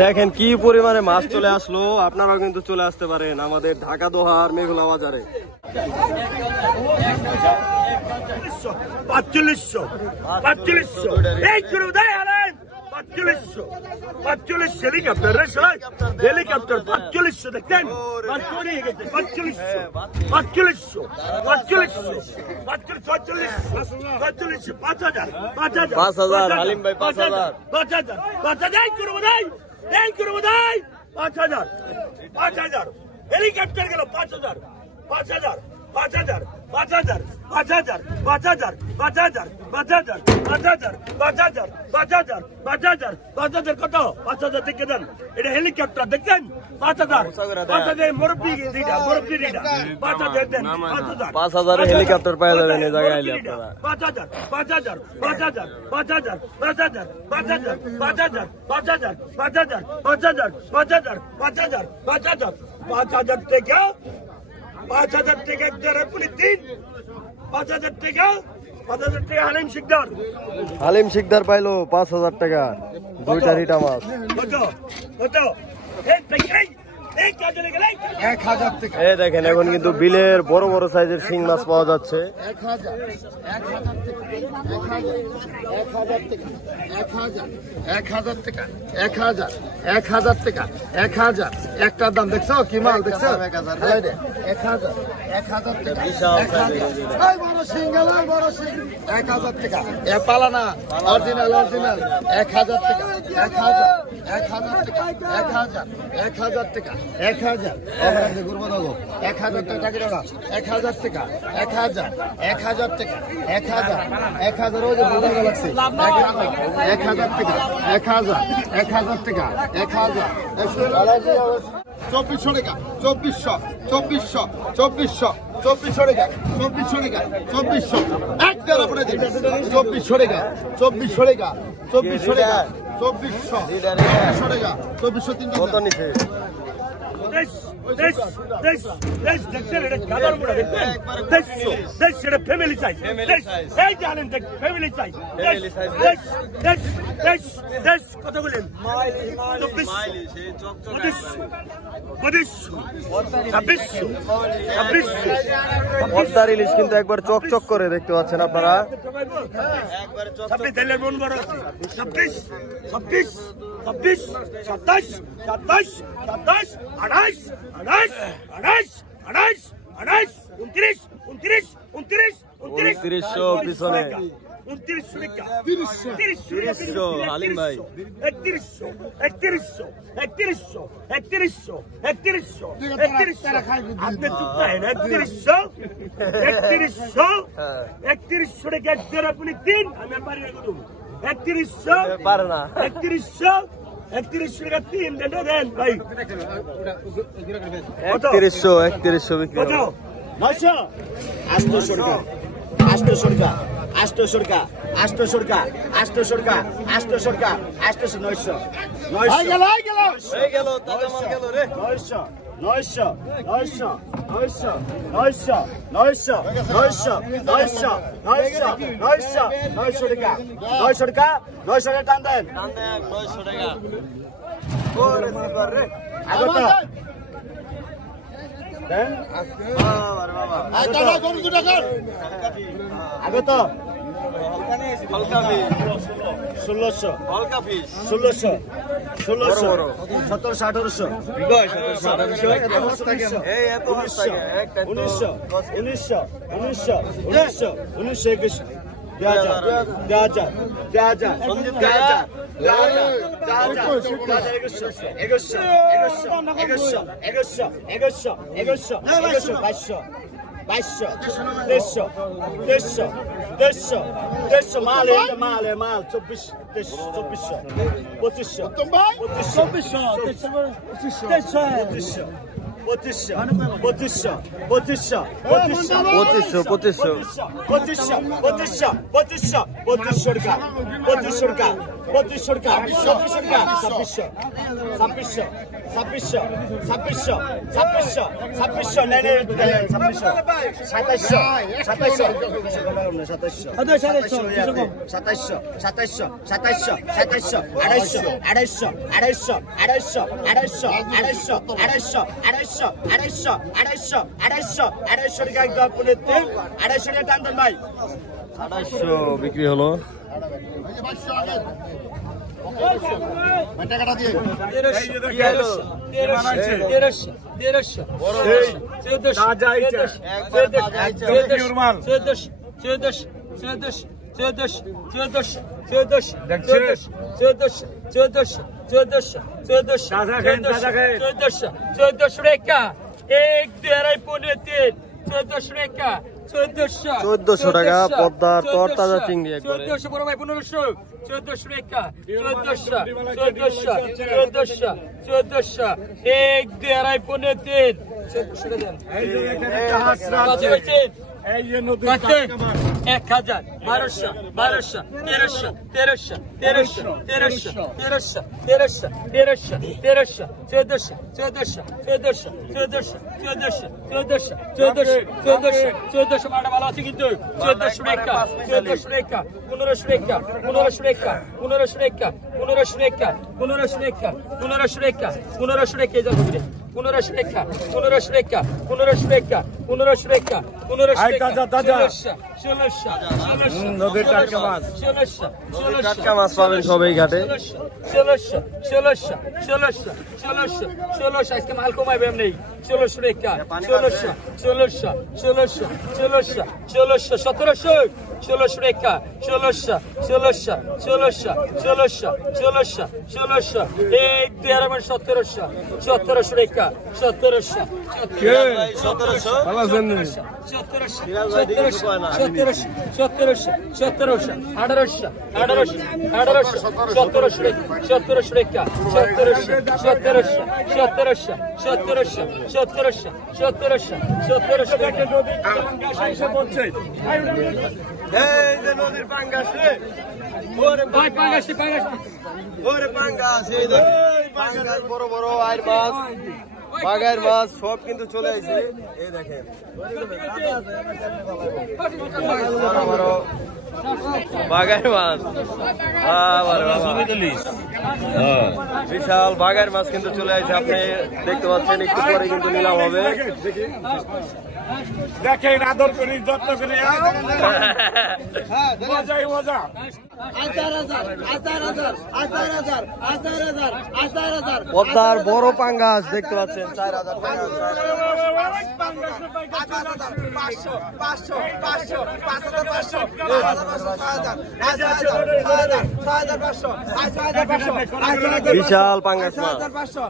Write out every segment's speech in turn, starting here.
দেখেন কি পরিমাণে মাছ চলে আসলো, আপনারাও কিন্তু চলে আসতে পারেন আমাদের ঢাকা দোহার মেঘলা বাজারে। 45 হেলিকপ্টার হেলিকপ্টার 45 দেখতেন 5,000 হালিম ভাই 5,000 5,000 হেলিকপ্টার গেল 5,000 কত 5,000 থেকে দেন। এটা হেলিকপ্টার দেখছেন 5,000 মুরব্বী 5,000 দেন। 5,000 হেলিকপ্টার পাওয়া যাবে এই জায়গায় আইলে আপনারা। 5,000 থেকে 5,000 টাকা যারা পুলি 5,000 টাকা হালিম শিকদার পাইলো 5,000 টাকা, দুইটা রিটা মাছ। এই দেখেন এখন কিন্তু বিলের বড় বড় সাইজের শিং মাছ পাওয়া যাচ্ছে। 1,000 টাকা 1,000 একটার দাম দেখছো কি মাল দেখছো? 1,000 টাকা বড় সিঙ্গেল বড় সিং 1,000 টাকা এ পালানা অরিজিনাল 1,000 টাকা 1,000 টাকা 1,000 টাকা 1,000 ঘুরবো দাও 1,000 টাকা 1,000 টাকা 1,000 টাকা 1,000 ওই যে বলতে লাগছে 1,000 টাকা 1,000 টাকা 1,000 2400 টাকা 2400 টাকা 2400 এক দেড় করে দিন 2400 টাকা 2400 টাকা 2400 তিন কত নিছে? ফ্যামিলি সাইজ এই জানেন ফ্যামিলি সাইজ কত বলেন 2600 ইলিশ কিন্তু একবার চকচক করে দেখতে পাচ্ছেন আপনারা। 26 27 27 28 2900 পিছনে 2900 হালিম ভাই 3100 আপনি চুপ থাকেন 3100 টাকা আপনি দিন আমি পারি না 3100 পারে না 3100 টাকা 3 দেন ভাই 3100 বিক্রি কত 900 800 টাকা 800 টাকা 800 টাকা 800 টাকা 800 টাকা 800 টাকা 800 900 হয়ে গেল তাজা মাল গেল রে 900 টাকা টান দেন 900 টাকা আগত দেন আগত 1600 1700 1800 2200 2200 150 মাল 2400 2500 বিক্রি হলো। টাকাটা দিয়ে চোদ্দশো টাকা পদ্মার তরতাজা চিংড়ি একবারে। 1400 বড় ভাই 1500 1400 টাকা 1400 1 2 আড়াই 15 3 1400 দেন। এই যে নদী 1000 1200 1300 1400 মাটা ভালো আছে কিন্তু 1400 টাকা 1500 টাটকা মাছ পাবেন সবাই ঘাটে। 1600 আজকে মাল কমাইবে এমনি 1600 টাকা 1600 টাকা 1600 1 2 আর 1700 টাকা 1700 এই যে নদীর পাঙ্গাস রে, ওরে পাঙ্গাস, এই দেখেন পাঙ্গাস, বড় বড় আইর মাছ, বাগাইর মাছ সব কিন্তু চলে আসছে। এই দেখেন বড় বাগাইর মাছ, বিশাল বাগাইর মাছ কিন্তু চলে আসছে। আপনি দেখতে পাচ্ছেন একটু পরে কিন্তু নিলাম হবে। দেখেন আদর করি, যত্ন করি, মজাই মজা। পদ্মার বড় পাঙ্গাস দেখতে পাচ্ছেন 4000 টাকা। বিশাল পাঙ্গাস মাছ 500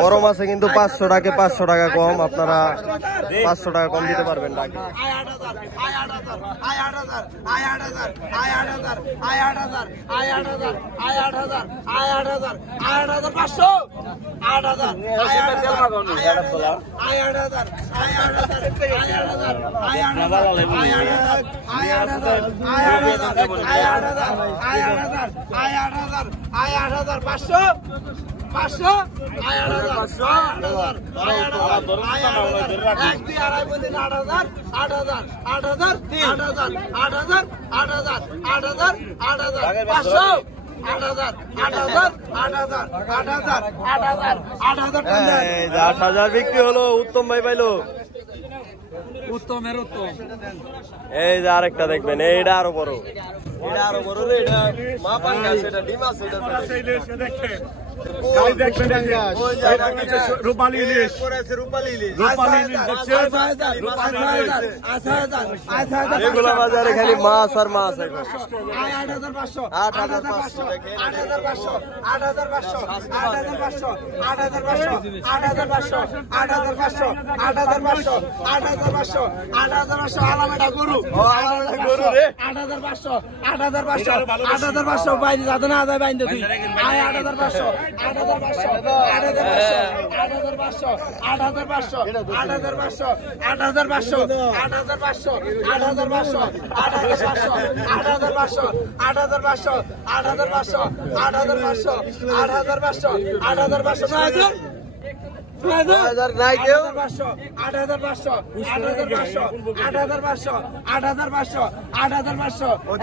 বড় মাছে কিন্তু 500 টাকা কম, আপনারা 500 টাকা কম দিতে পারবেন নাকি? এই যে 8000 বিক্রি হলো, উত্তম ভাই পাইলো। উত্তমের উত্তম। এই যে আরেকটা দেখবেন, এইটা আরো বড়। এটা আরো বড় রে, এটা মা পাঙ্গাস, এটা ডিম আছে, এটা রূপালী ইলিশ রূপালী ইলিশ। রূপালী এগুলো বাজারে খালি মাছ আর মাছ এখন। 8,500 8,500 দেখেন। 8,500 8,500 8,500 8,500 8,500 8,500 8,500 8,500 8,500 আলামেটা গরু ও আলাদা গরু রে। 8,500 8,500 8,500 বাইরে যাতে না যায় বাইন্দে তুই আয় 8,500 8,500 8,500 8,500 8,500 8,500 8,500 8,500 8,500 8,500 8,500 8,500 2000 নাই কেউ। 8,500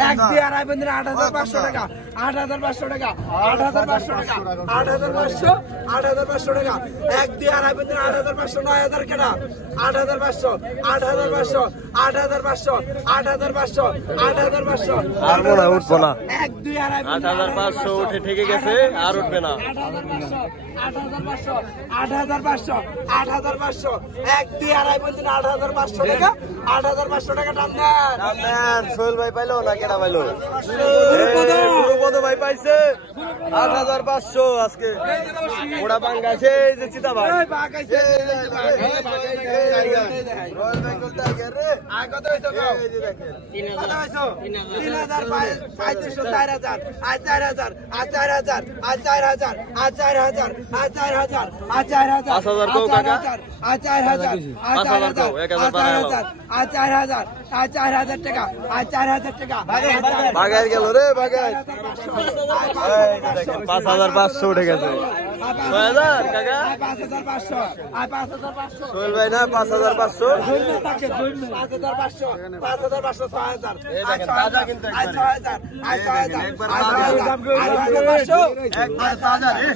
এক দিয়ে আড়াই বন্ধু 8,500 টাকা 8,500 টাকা 8,500 টাকা 8,500 8,500 টাকা এক দিয়ে আড়াই বন্ধু 8,500 9,000 কেনা 8,500 8,500 8,500 8,500 8,500 আর মনে হয় উঠবো না। এক দুই আড়াই 8,500 উঠে ঠেকে গেছে, আর উঠবে না। 8,500 এক দুই আড়াই বলছি 8,500 টাকা 8,500 টাকা টান দেন সোহেল ভাই পাইলো না কেনা পাইলো? গুরুপদ ভাই পাইছে 8,500 আজকে। ওরা পাঙ্গাছে, এই যে চিতা ভাই টাকা বাগায় গেল রে, বাগায় 5,500 উঠে গেছে। 6,000 কাকা, 5,500 সোহেল ভাই না 5,500। 5,500 6,000 এই দেখেন, তাজা কিন্তু একবারে। একবার একবার তাজা রে।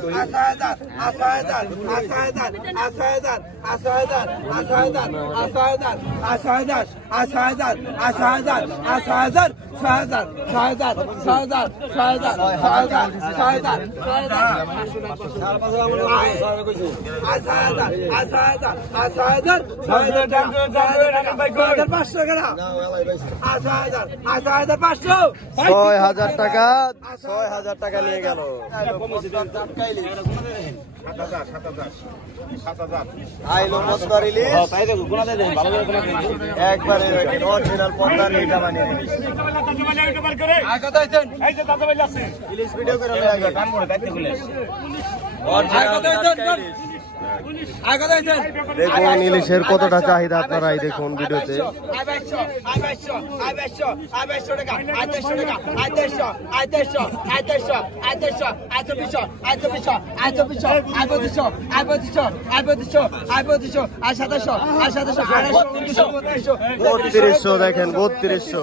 6,000 টাকা, 6,000 টাকা নিয়ে গেল। আইলো মস্তার ইলিশ একবারে অরিজিনাল পদ্মার ইটা বানিয়ে ইলিশ ভিডিও করে দেখুন ইলিশের কতটা চাহিদা আপনারা এই দেখুন ভিডিওতে। 3200 দেখেন 3200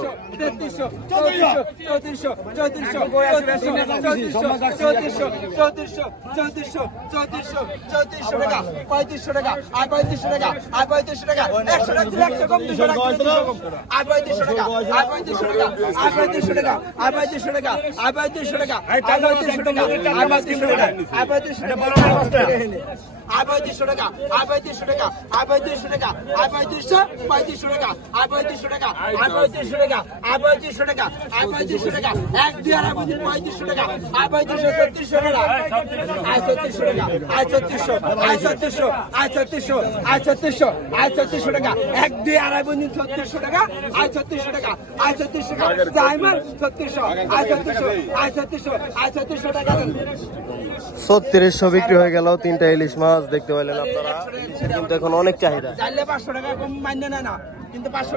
3500 টাকা 3500 টাকা 3500 টাকা 100 টাকা 100 কম 200 টাকা 3500 টাকা 3500 টাকা 3500 টাকা 3500 টাকা 3500 টাকা 3500 টাকা 3500 টাকা 3500 টাকা 3500 টাকা 3500 টাকা 3500 টাকা 3500 টাকা 3500 টাকা 3500 টাকা 3500 টাকা 3500 টাকা এক দুই আড়াই 3500 টাকা 3500 টাকা 3600 টাকা 3600 টাকা এক দুই আড়াই 3600 টাকা 3600 টাকা 3600 টাকা জাইমান 3600 টাকা 3600 বিক্রি হয়ে গেল তিনটা ইলিশ মাছ দেখতে পাইলেন আপনারা। কিন্তু এখন অনেক চাহিদা। 500 টাকা কম মাইনে না কিন্তু 500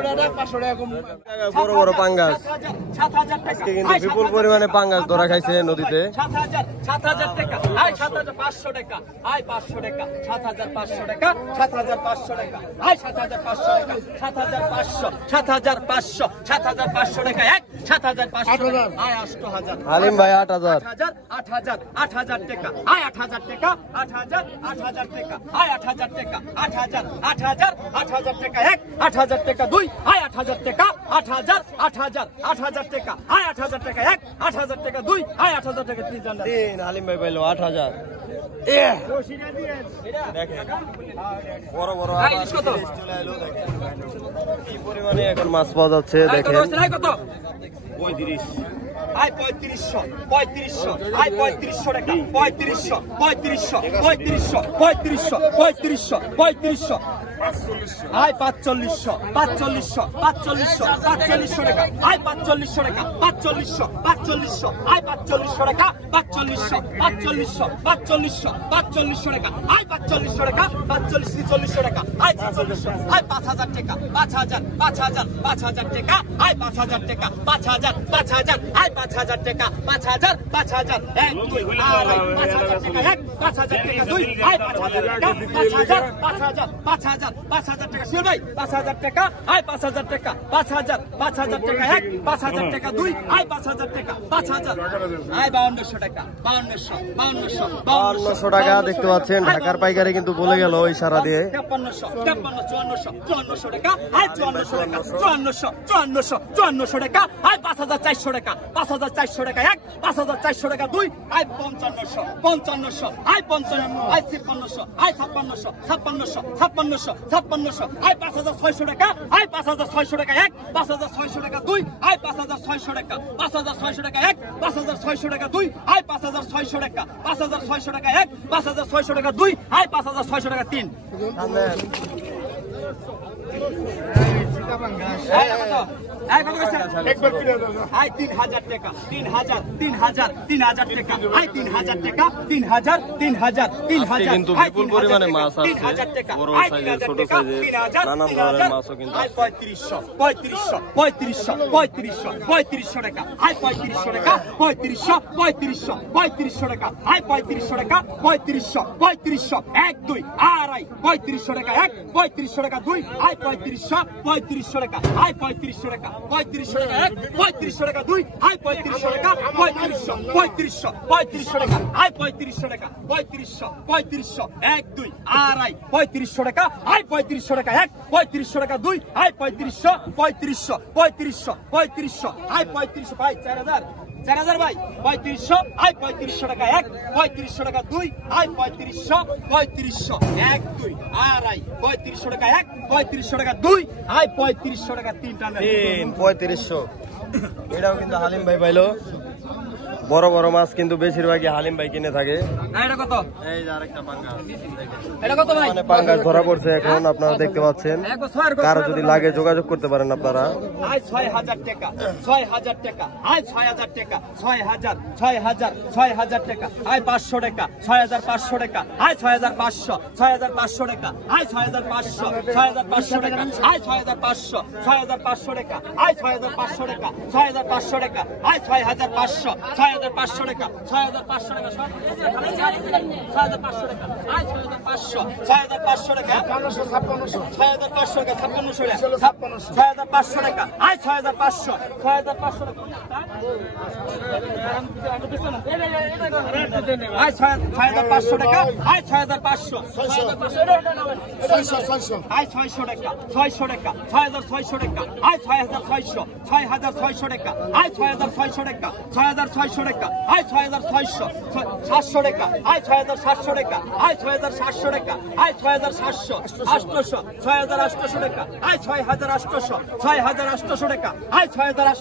টাকা কম বড় বড় পাঙ্গাস 7,000 টাকা আজকে কিন্তু বিপুল পরিমাণে পাঙ্গাস ধরা খাইছে নদীতে। 7,000 টাকা 7,500 টাকা 500 টাকা 7,500 টাকা 7,500 টাকা 7,500 টাকা 7,500 7,500 7,500 টাকা এক 7,500 8,000 হালিম ভাই 8,000 8,000 টাকা 8,000 টাকা 8,000 টাকা 8,000 টাকা 8,000 টাকা 8,000 টাকা এক 8,000 টাকা 2 আয় 8000 টাকা 8000 টাকা আয় 8000 টাকা 1 8000 টাকা 2 আয় 8000 টাকা 3 জান 3 হালিম ভাই পাইলো 8000 দেখেন বড় বড় ইলিশ কত কি পরিমাণে এখন মাছ পাওয়া যাচ্ছে দেখেন কত 35 আয় 3500 আয় 3500 টাকা 3500 আয় 4500 টাকা আয় 4500 টাকা 4500 আয় 4500 টাকা 4500 টাকা আয় 4500 টাকা 45 টাকা আয় 46 আয় 5000 টাকা 5000 টাকা আয় 5000 টাকা 5000 আয় 5000 টাকা 5000 1 2 আড়াই 5000 টাকা 1 5000 টাকা 2 আয় 5000 টাকা 5000 টাকা শিওর ভাই 5000 টাকা আয় 5000 টাকা 5000 টাকা 1 5000 টাকা 2 আয় 5000 টাকা 5000 আয় 5200 টাকা 5200 টাকা দেখতে পাচ্ছেন ঢাকার পাইকারি কিন্তু বলে গেল ইশারা দিয়ে 5400 টাকা আয় 5400 টাকা আয় 5400 টাকা 5400 টাকা 1 5400 টাকা 2 আয় 5500 আয় 55 আয় 5600 আয় 5600 আয় 5600 টাকা আয় 5600 টাকা 1 5600 টাকা 2 আয় 5600 টাকা 5600 টাকা 1 5600 টাকা 2 আয় 5600 টাকা 5600 টাকা 1 5600 টাকা 2 আয় 5600 টাকা 3 আয় 3000 টাকা 3000 টাকা আয় 3000 টাকা 3000 কিন্তু বিপুল পরিমাণে মাছ আছে বড় সাইজের ছোট সাইজের নানা ধরনের মাছও কিন্তু আয় 3500 টাকা আয় 3500 টাকা 3500 টাকা আয় 3500 টাকা 3500 1 2 আড়াই 3500 টাকা 1 3500 টাকা 2 আয় 3500 টাকা আয় 3500 টাকা 3500 টাকা 1 3500 টাকা 2 আয় 3500 টাকা 3500 টাকা আয় 3500 টাকা 3500 1 2 আড়াই 3500 টাকা আয় 3500 টাকা 1 3500 টাকা 2 আয় 3500 আয় 3500 ভাই 4000 ভাই 3500 আয় 3500 টাকা 1 3500 টাকা 2 আয় 3500 1 2 আড়াই 3500 টাকা 1 3500 টাকা 2 আয় 3500 টাকা 3 টাকা 3500 এটাও কিন্তু হালিম ভাই পাইলো বড় বড় মাছ কিন্তু বেশিরভাগই হালিম ভাই কিনে থাকে এটা কত এই যে আরেকটা পাঙ্গাস এটা কত ভাই মানে পাঙ্গাস ধরা পড়ছে এখন আপনারা দেখতে পাচ্ছেন কারো যদি লাগে যোগাযোগ করতে পারেন আপনারা আয় 6000 টাকা 6000 টাকা আয় 6000 টাকা 6000 টাকা আয় 500 টাকা 6500 টাকা আয় 6500 টাকা আয় 6500 টাকা আয় 6500 টাকা আয় 6500 টাকা 6500 টাকা আয় 6500 টাকা 6500 টাকা 6500 টাকা আয় 6500 টাকা 6500 টাকা 6500 টাকা আয় 6500 টাকা আয় 6500 টাকা আয় 6500 আয় 600 টাকা 6600 টাকা 6600 টাকা আয় 6600 টাকা আয় 6600 টাকা 6600 টাকা আয় 6600 700 টাকা আয় 6700 টাকা আয় 6700 টাকা আয় 6700 800 6800 টাকা আয় 6800 6800 টাকা আয় 6800 টাকা 6800 টাকা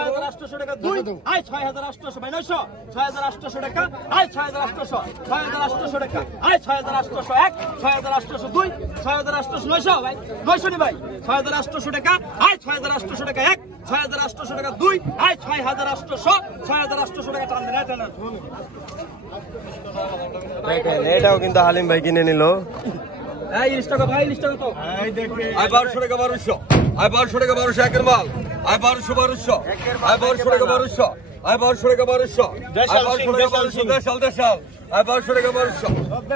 6800 টাকা 2 আয় 6800 টাকা 6800 টাকা 2 আয় 6800 ভাই 900 6800 টাকা আয় 6800 টাকা আয় 6800 1 6800 2 6800 900 ভাই 900 নি ভাই 6800 টাকা আয় 6800 টাকা 1 6800 টাকা 2 আয় 6800 টাকা টান দেন দেখেন এটাও কিন্তু হালিম ভাই কিনে নিল এই লিস্টটা ভাই লিস্টটা কত এই দেখে আয় 1200 টাকা 1200 আয় 1200 টাকা 1200 একের মাল আয় 1200 আয় 1200 টাকা 1200 আয় 1200 টাকা 1200 আয় 1200 টাকা 1200 দেশাল আয় 1200 টাকা 1200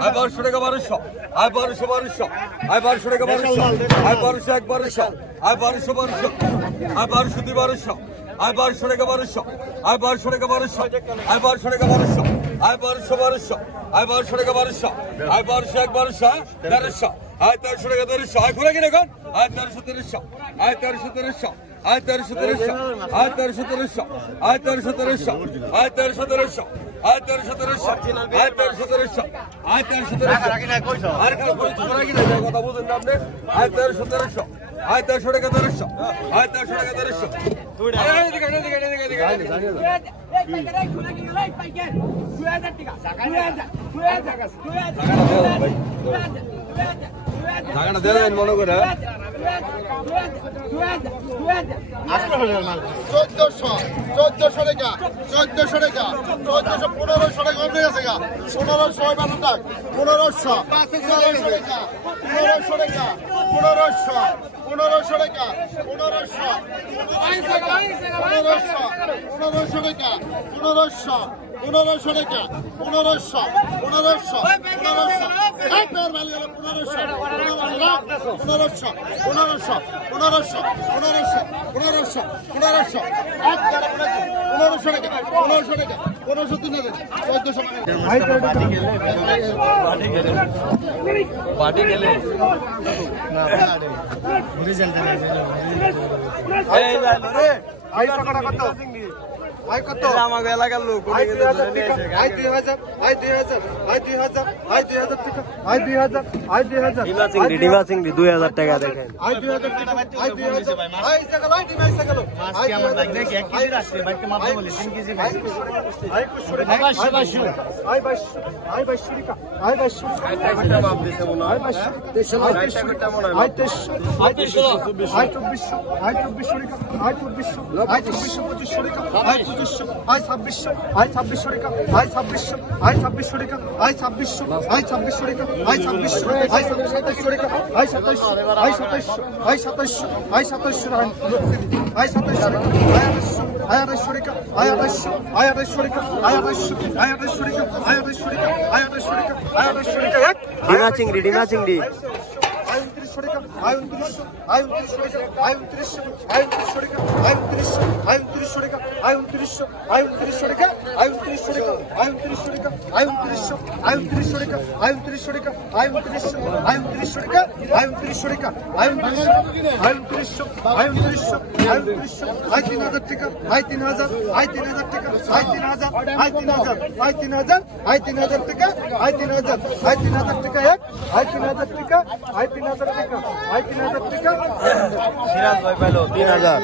আয় 1200 টাকা 1200 আয় 1200 আয় 1200 টাকা 1200 আয় 1200 এক 1200 আয় 1200 আয় 1200 2 1200 আয় 1200 টাকা 1200 আয় 1200 টাকা 1200 আয় 1200 টাকা 1200 আয় 1200 1200 আয় 1200 টাকা 1200 আয় 1200 এক 1200 1300 আয় 1300 টাকা 1300 আয় ঘুরে কিনে এখন আয় 1300 1300 আয় 1300 1300 আয় 1300 1300 আয় 1300 1300 আয় 1300 1300 আয় 1300 1300 আয় 1300 1300 আয় 1300 1300 আয় 1300 1300 আর কথা বুঝেন না আপনি আয় 1300 1300 আয় 1300 টাকা 1300 আয় 1300 টাকা 1300 টাকাটা দেবেন মনে করে 1400 টাকা 1400 টাকা 1400 1500 টাকা কমে গেছে গা 1500 বান্ন টাকা 1500 1500 টাকা 1500 টাকা 1500 1500 টাকা 1500 1500 টাকা 1500 1500 টাকা 1500 1500 একবার ভালো 1500 1500 1500 1500 1500 1500 একবার 1500 টাকা 1500 টাকা 1500 3 বাটি গেলে আমাকে এলাকার লোক ডিমা চিংড়ি 2000 টাকা দেখেন আয় 2600 আয় 2600 টাকা আয় 2600 আয় 2600 টাকা আয় 2600 আয় 2600 টাকা আয় 2600 আয় 2700 টাকা আয় 2700 আয় 2700 আয় 2700 আয় 2700 আয় 2700 টাকা আয় 2800 টাকা আয় 2800 আয় 2800 টাকা আয় 2800 আয় 2800 টাকা আয় 2800 টাকা আয় 2800 টাকা আয় 2800 টাকা ডিমা চিংড়ি আয় 2900 টাকা আয় 2900 আয় 2900 টাকা আয় 2900 আয় 2900 টাকা আয় 2900 আয় 2900 টাকা আয় 2900 আয় 2900 টাকা আয় 2900 টাকা আয় 2900 টাকা আয় 2900 আয় 2900 টাকা আয় 2900 টাকা আয় 2900 আয় 2900 টাকা আয় 2900 টাকা আয় 2900 আয় 2900 আয় 2900 আয় 2900 আয় 3000 টাকা আয় 3000 আয় 3000 টাকা আয় 3000 আয় 3000 আয় 3000 আয় 3000 টাকা আয় 3000 আয় 3000 টাকা এক আয় 3000 টাকা আয় 3000 টাকা আয় 3000 টাকা সিরাজ ভাই পাইলো 3000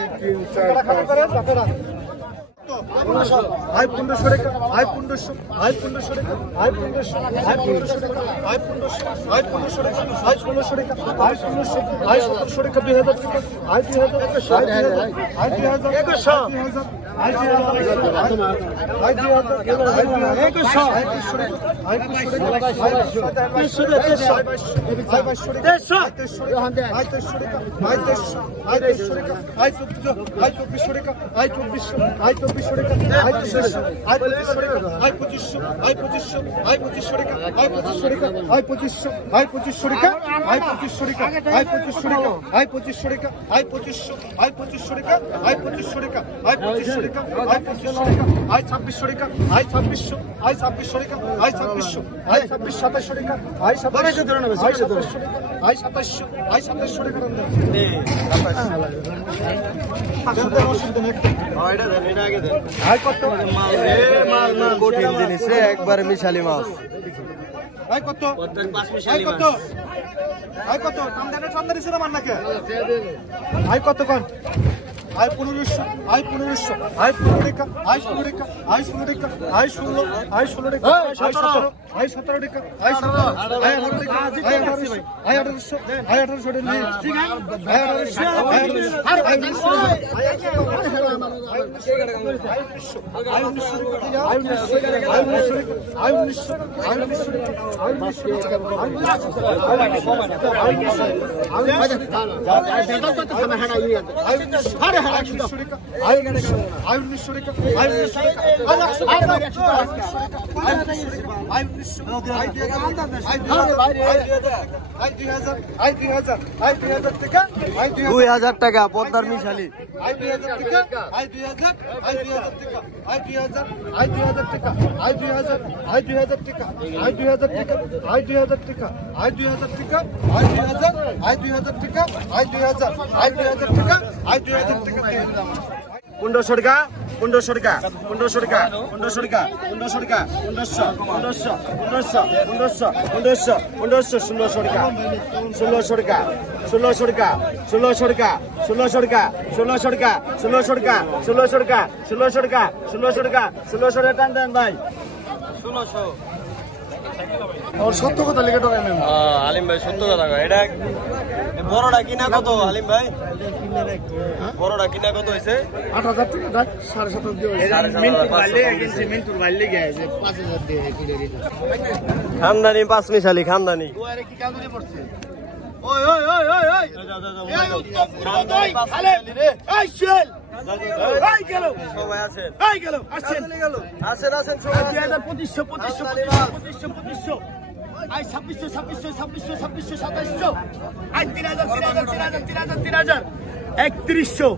আয় 1500 টাকা আয় 1500 আয় 1500 টাকা আয় 1500 আয় 1500 টাকা আয় 1500 আয় 1500 টাকা আয় 1500 টাকা আয় 1500 আয় 1700 টাকা 2000 টাকা আয় 2000 আয় 2000 আয় 2000 আয় 2000 আয় 2000 আয় 2600 টাকা আয় 2600 আয় 2600 টাকা আয় 2600 আয় 2700 টাকা আয় 2700 আয় 2700 আয় 2700 টাকা আয় কত কঠিন জিনিস একবারে মিশালি মাছ আয় কত আয় কত আয় কত টামদানে ছিল মান নাকি আয় কত কোন আয় 1500 আয় 1500 আয় 15 টাকা আয় 16 টাকা আয় 16 টাকা আয় 16 আয় 16 টাকা আয় 17 আয় 17 টাকা আয় 17 আয় 18 টাকা আয় 1800 আয় 1800 আয় 1800 টাকা নেই আয় 1800 আয় 1900 টাকা পদ্মার মিশালি। পনেরোশো টাকা 1500 টাকা 1500 টাকা 1500 টাকা 1500 টাকা 1500 1500 1500 1500 1500 1600 টাকা 1600 টাকা 1600 টাকা 1600 টাকা 1600 টাকা 1600 টাকা 1600 টাকা 1600 টাকা 1600 টাকা 1600 টাকা 1600 টাকা টান দেন ভাই 1600 और सत्य কথা লিখে টাকা নেন। আলিম ভাই 70 টাকা। এটা বড়টা কিনা কত আলিম ভাই? বড়টা কিনা কত হইছে? 8000 টাকা ডাক 7.5 দিয়ে মিন্টু ভাইলে এজেন্সি মিন্টু ভাইলে গেছে 5000 দিয়ে কিনে দিল খানদানি পাঁচ মিশালি খানদানি। ওরে কি কাজ দিয়ে পড়ছে ওই ওই ওই ওই ওই এই উত্তম দই খালে এই শেল এই গেল সময় আছে, এই গেল আসেন আসেন আসেন সময় আছে। 2500 আই 2600 2700 আই 3000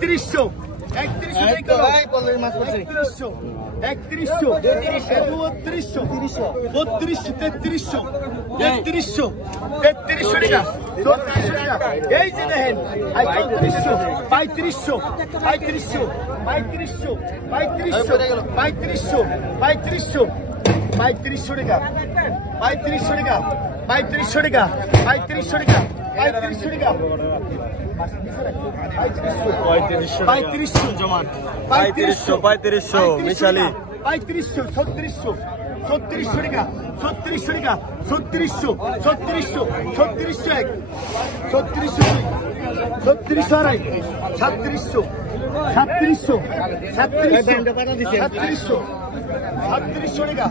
3100 ভাই পল্লের মাছ পড়ছে 3100 3300 টাকা এই যে দেখেন আই 3400 3500 টাকা 3500 জমান 3500 মিশালি 3500 3600 টাকা 3600 টাকা 3600 এক 3600 আড়াই 3700 টাকা 3700 টাকা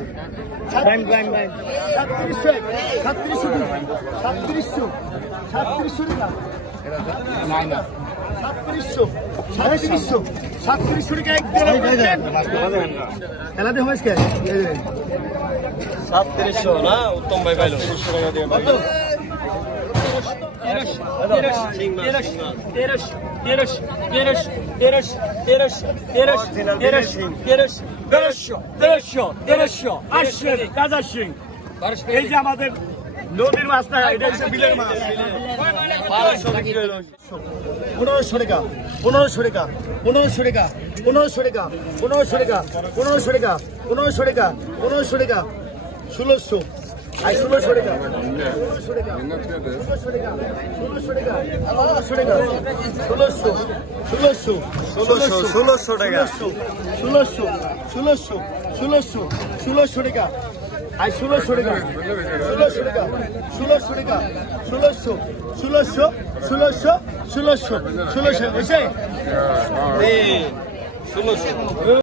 খেলা দেখো 3700 না উত্তম ভাই পাইলো 600 টাকা দিয়ে পাইলো। এই যে আমাদের নদীর মাছ না এটা হচ্ছে বিলের মাছ 1500 টাকা 1500 টাকা 1500 টাকা 1500 টাকা 1500 টাকা 1500 টাকা 1500 টাকা 1500 টাকা 1600 আই 1600 টাকা 1600 টাকা 1600 টাকা 1600 টাকা 1600 টাকা 1600 টাকা 1600 টাকা আই 1600 টাকা 1600 টাকা 1600 টাকা 1600 হয়েছে 1600